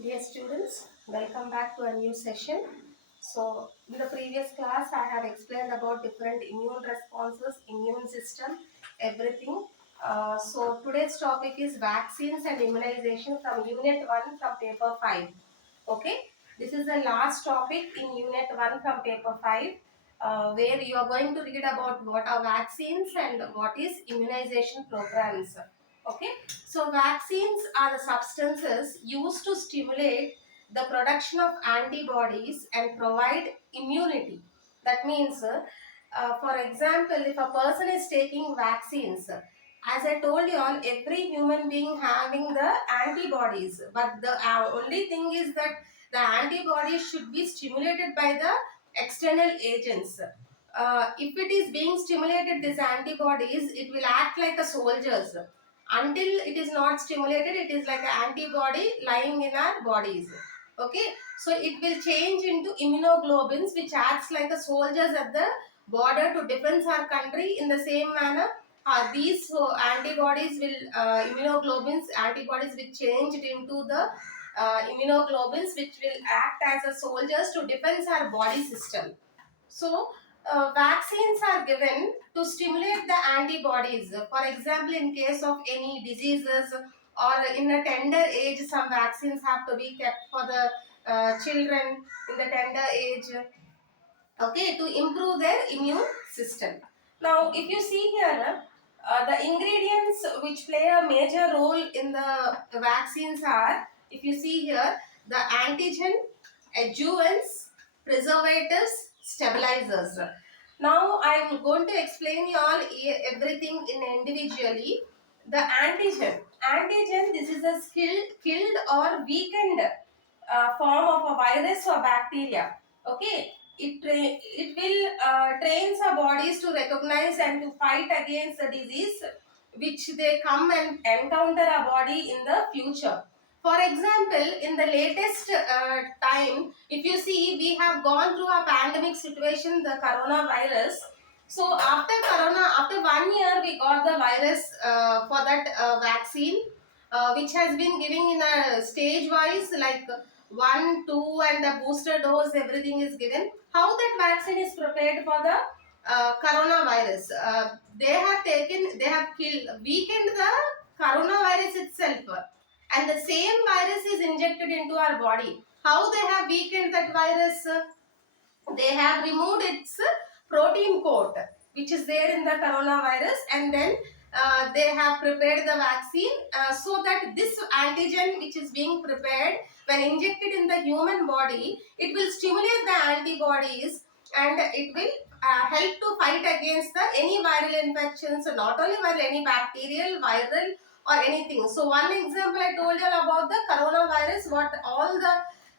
Dear students, welcome back to a new session. So, in the previous class, I have explained about different immune responses, immune system, everything. So, today's topic is vaccines and immunization from Unit 1 from Paper 5. Okay, this is the last topic in Unit 1 from Paper 5, where you are going to read about what are vaccines and what is immunization programs. Okay, so vaccines are the substances used to stimulate the production of antibodies and provide immunity. That means, for example, if a person is taking vaccines, as I told you all, every human being having the antibodies, but the only thing is that the antibodies should be stimulated by the external agents. If it is being stimulated, these antibodies, it will act like a soldiers. Until it is not stimulated, it is like an antibody lying in our bodies. Okay, so it will change into immunoglobulins, which acts like a soldiers at the border to defend our country. In the same manner, these antibodies will immunoglobulins antibodies will change into the immunoglobulins, which will act as a soldiers to defend our body system. So, vaccines are given to stimulate the antibodies. For example, in case of any diseases or in a tender age, some vaccines have to be kept for the children in the tender age, okay, to improve their immune system. Now, if you see here, the ingredients which play a major role in the vaccines are, if you see here, the antigen, adjuvants, preservatives, stabilizers. Now, I am going to explain you all everything in individually. The antigen, this is a killed or weakened form of a virus or bacteria. Okay, it will trains our bodies to recognize and to fight against the disease which they come and encounter our body in the future. For example, in the latest time, if you see, we have gone through a pandemic situation, the coronavirus. So after corona, after 1 year, we got the virus for that vaccine, which has been giving in a stage wise, like 1, 2, and the booster dose, everything is given. How that vaccine is prepared for the coronavirus? They have killed, weakened the coronavirus itself, and the same virus is injected into our body. How they have weakened that virus? They have removed its protein coat which is there in the coronavirus, and then they have prepared the vaccine so that this antigen which is being prepared, when injected in the human body, it will stimulate the antibodies and it will help to fight against the any viral infections, so not only viral, any bacterial, viral, or anything. So one example I told you about the coronavirus, what all the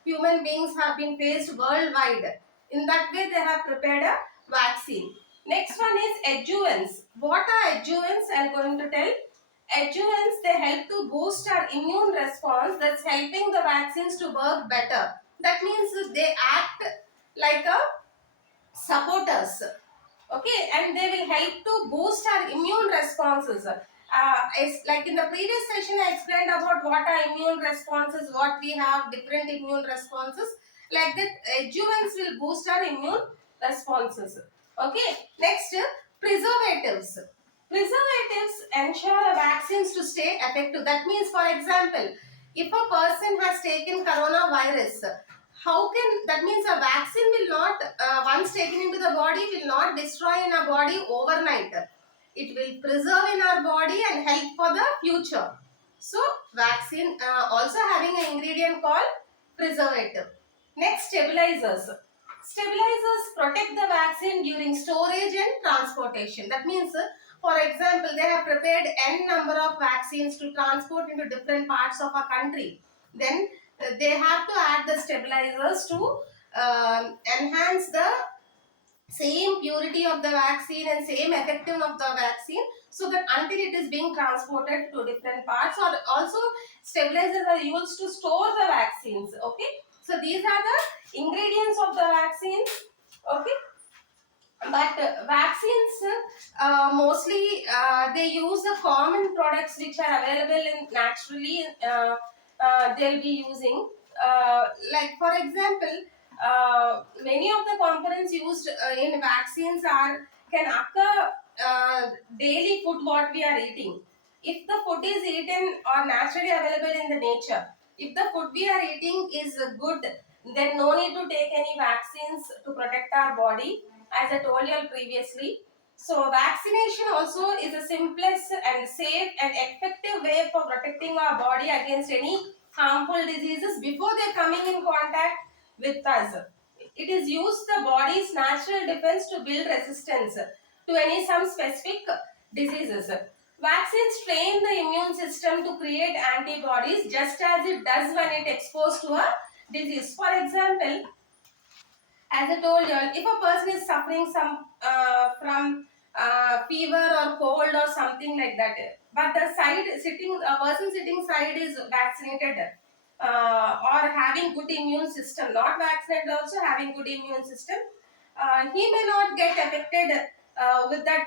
human beings have been faced worldwide. In that way, they have prepared a vaccine. Next one is adjuvants. What are adjuvants? I am going to tell. Adjuvants, they help to boost our immune response, that's helping the vaccines to work better. That means they act like a supporters. Okay, and they will help to boost our immune responses. It's like in the previous session, I explained about what are immune responses, what we have different immune responses. Like that, adjuvants will boost our immune responses. Okay, next, preservatives. Preservatives ensure vaccines to stay effective. That means, for example, if a person has taken coronavirus, how can that means a vaccine will not once taken into the body will not destroy in our body overnight. It will preserve in our body and help for the future. So vaccine also having an ingredient called preservative. Next, stabilizers. Stabilizers protect the vaccine during storage and transportation. That means, for example, they have prepared n number of vaccines to transport into different parts of our country. Then they have to add the stabilizers to enhance the same purity of the vaccine and same effectiveness of the vaccine, so that until it is being transported to different parts, or also stabilizers are used to store the vaccines. Okay, so these are the ingredients of the vaccines. Okay, but vaccines mostly they use the common products which are available in naturally, they'll be using. like for example, many of the components used in vaccines are can occur daily food what we are eating. If the food is eaten or naturally available in the nature, if the food we are eating is good, then no need to take any vaccines to protect our body, as I told you previously. So vaccination also is the simplest and safe and effective way for protecting our body against any harmful diseases before they are coming in contact with us. It is used the body's natural defense to build resistance to any some specific diseases. Vaccines train the immune system to create antibodies just as it does when it exposed to a disease. For example, as I told you, if a person is suffering some from fever or cold or something like that, but the side sitting a person sitting side is vaccinated or having good immune system, not vaccinated also having good immune system, he may not get affected with that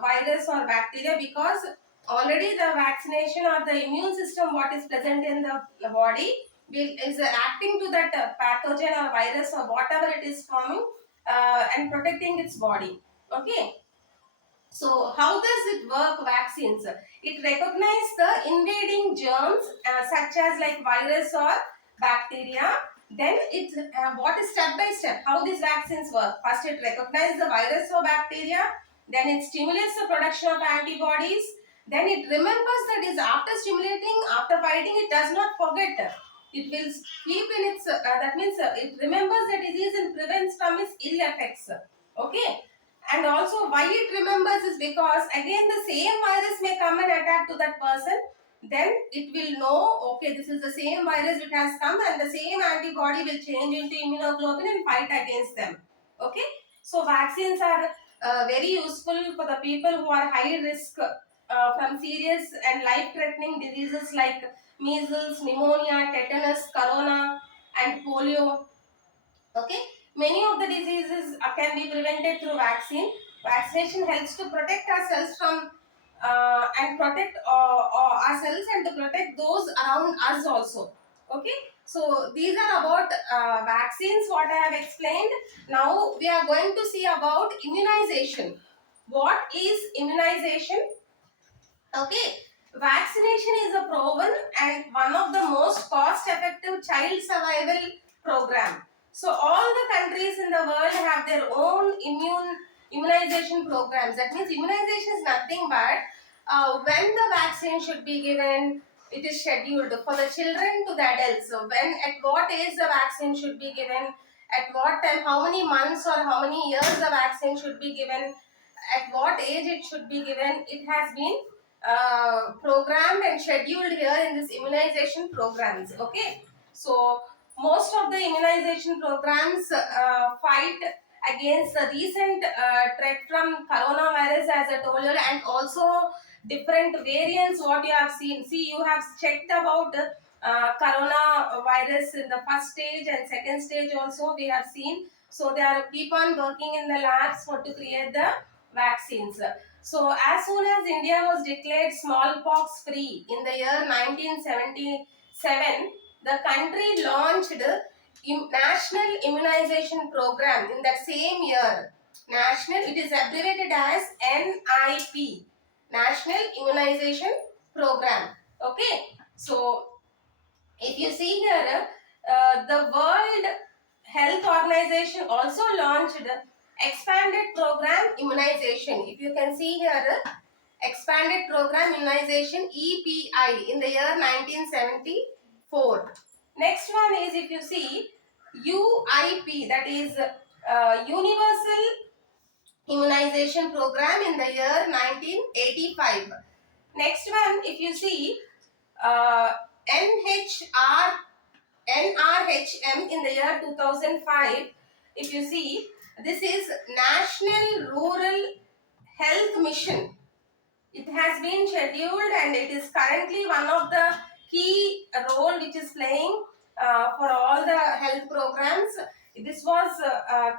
virus or bacteria, because already the vaccination or the immune system what is present in the body is acting to that pathogen or virus or whatever it is forming and protecting its body. Okay. So how does it work, vaccines? It recognizes the invading germs such as like virus or bacteria. Then it what is step by step how these vaccines work. First it recognizes the virus or bacteria. Then it stimulates the production of antibodies. Then it remembers that is after stimulating, after fighting, it does not forget. It will keep in its that means it remembers the disease and prevents from its ill effects. Okay. And also why it remembers is because again the same virus may come and attack to that person. Then it will know, okay, this is the same virus which has come, and the same antibody will change into immunoglobulin and fight against them. Okay. So vaccines are very useful for the people who are high risk from serious and life threatening diseases like measles, pneumonia, tetanus, corona and polio. Okay, many of the diseases can be prevented through vaccine. Vaccination helps to protect ourselves from and protect ourselves and to protect those around us also. Okay, so these are about vaccines what I have explained. Now we are going to see about immunization. What is immunization? Okay, vaccination is a proven and one of the most cost-effective child survival program. So all the countries in the world have their own immunization programs. That means immunization is nothing but when the vaccine should be given. It is scheduled for the children to the adults. So when at what age the vaccine should be given, at what time, how many months or how many years the vaccine should be given, at what age it should be given. It has been programmed and scheduled here in this immunization programs. Okay, so most of the immunization programs fight against the recent threat from coronavirus, as I told you, and also different variants what you have seen. See, you have checked about coronavirus in the first stage and second stage also we have seen. So they are keep on working in the labs for to create the vaccines. So as soon as India was declared smallpox free in the year 1977, the country launched National Immunization Program in that same year. National, it is abbreviated as NIP, National Immunization Program. Okay, so if you see here, the World Health Organization also launched expanded program immunization. If you can see here, expanded program immunization EPI in the year 1974. Next one is, if you see, UIP, that is Universal Immunization Program in the year 1985. Next one, if you see, uh, NHR NRHM in the year 2005. If you see, this is National Rural Health Mission. It has been scheduled and it is currently one of the key role which is playing for all the health programs. This was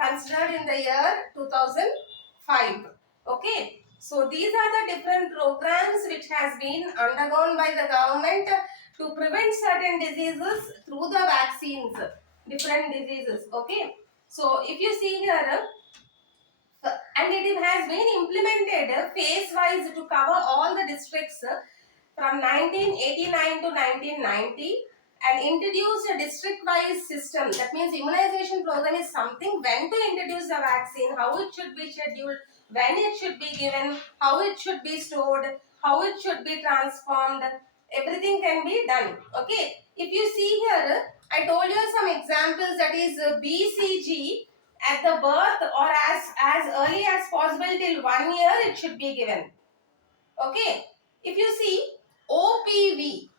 considered in the year 2005. Okay, so these are the different programs which has been undergone by the government to prevent certain diseases through the vaccines, different diseases. Okay, so if you see here, and it has been implemented phase wise to cover all the districts from 1989 to 1990, and introduce a district wise system. That means immunization program is something when to introduce the vaccine, how it should be scheduled, when it should be given, how it should be stored, how it should be transformed. Everything can be done. Okay, if you see here, I told you some examples, that is BCG at the birth or as early as possible till 1 year it should be given. Okay, if you see OPV,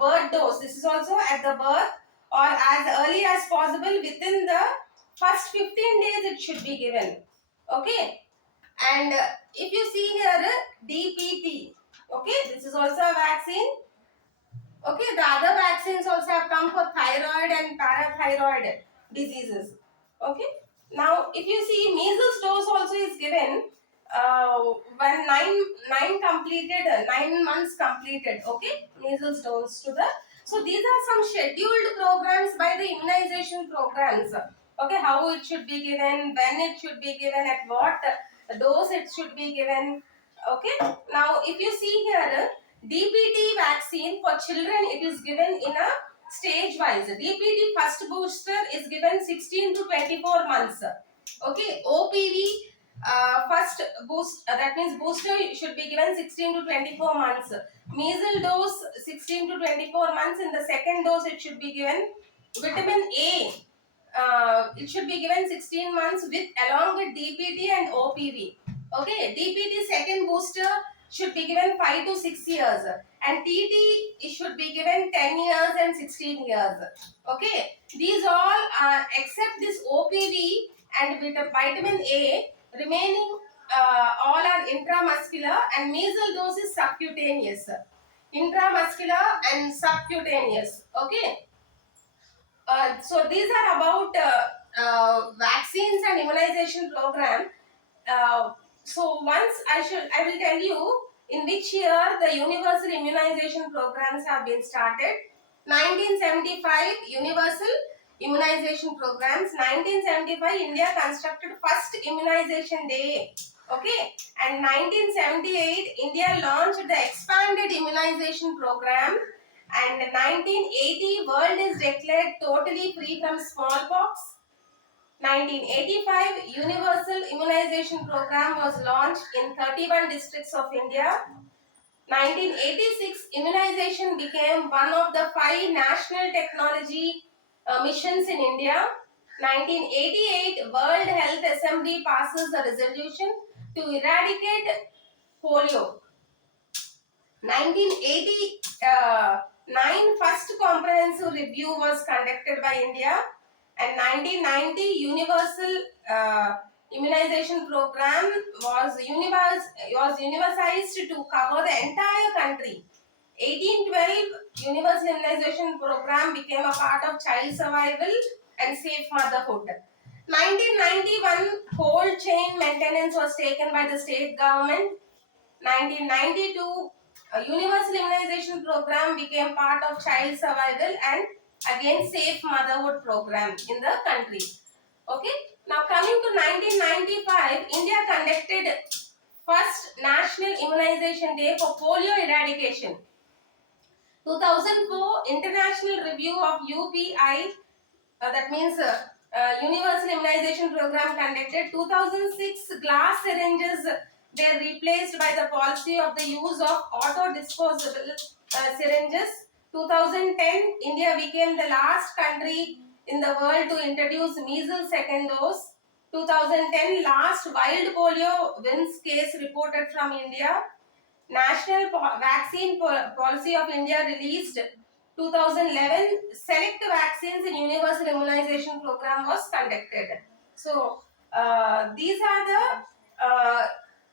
birth dose, this is also at the birth or as early as possible within the first 15 days it should be given. Okay, and if you see here DPT, okay, this is also a vaccine. Okay, the other vaccines also have come for thyroid and parathyroid diseases. Okay, now if you see measles dose also is given when nine completed 9 months completed. Okay, measles dose to the. So these are some scheduled programs by the immunization programs. Okay, how it should be given, when it should be given, at what dose it should be given. Okay, now if you see here, DPT vaccine for children, it is given in a stage wise. DPT first booster is given 16 to 24 months. Okay, OPV first that means booster should be given 16 to 24 months. Measles dose 16 to 24 months. In the second dose it should be given. Vitamin A, it should be given 16 months with along with DPT and OPV. Okay, DPT second booster should be given 5 to 6 years, and TT it should be given 10 years and 16 years. Okay, these all except this OPV and vitamin A remaining all are intramuscular, and measles dose is subcutaneous. Intramuscular and subcutaneous. Okay, so these are about vaccines and immunization program. So once I will tell you in which year the universal immunization programs have been started. 1975 universal immunization programs. 1975 India constructed first immunization day. Okay, and 1978 India launched the expanded immunization program, and 1980 world is declared totally free from smallpox. 1985 universal immunization program was launched in 31 districts of India. 1986 immunization became one of the 5 national technology missions in India. 1988 World Health Assembly passes a resolution to eradicate polio. 1989 first comprehensive review was conducted by India, and 1990 universal immunization program was universalized to cover the entire country. 1812 universal immunization program became a part of child survival and safe motherhood. 1991 cold chain maintenance was taken by the state government. 1992 a universal immunization program became part of child survival and again safe motherhood program in the country. Okay, now coming to 1995, India conducted first national immunization day for polio eradication. 2004 international review of UPI, that means universal immunization program conducted. 2006 glass syringes were replaced by the policy of the use of auto disposable syringes. 2010 India became the last country in the world to introduce measles second dose. 2010 last wild polio wins case reported from India. National Vaccine Policy of India released 2011. Select vaccines in universal immunization program was conducted. So these are the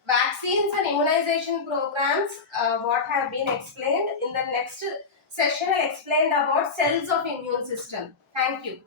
vaccines and immunization programs what have been explained. In the next session I explained about cells of immune system. Thank you.